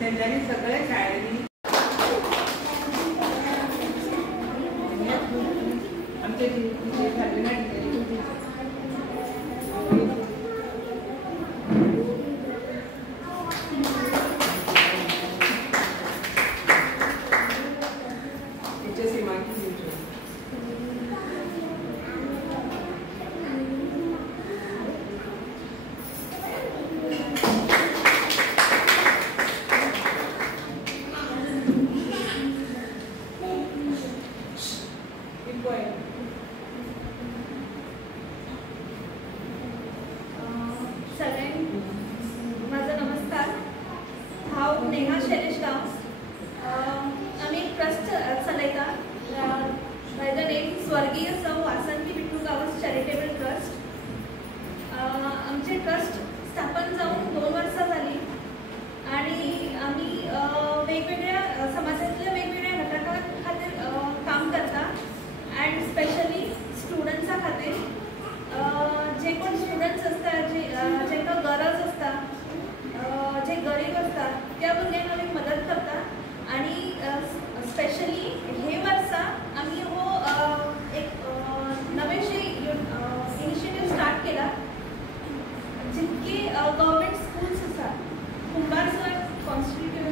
त्यांनी सगळ्या शाळेनी आमच्या तिथे झाली नाही माझा नमस्कार. हांव नेहा शैलेश गांव. आम्ही एक ट्रस्ट चलयता बाय द नेम स्वर्गीय सौ वासंती विठू गावस चॅरिटेबल ट्रस्ट. आमचे ट्रस्ट स्थापन जाऊन 2 वर्सां जाली आणि आम्ही वेगवेगळ्या समाजातल्या वेगवेगळ्या घटकां खातीर काम करता अँड स्पेशली स्टुडंट्सां खातीर. जे कोण स्टुडंट्स असतात जेंकां गरज असता, जे गरीब असतात त्या भुरग्यांक आमी मदत करता आणि स्पेशली हे वर्सा आमी हो एक नवेशे इनिशिएटीव स्टार्ट केला. जितके गव्हर्मेंट स्कूल्स आसा कुंभार सर कॉन्स्टिट्युट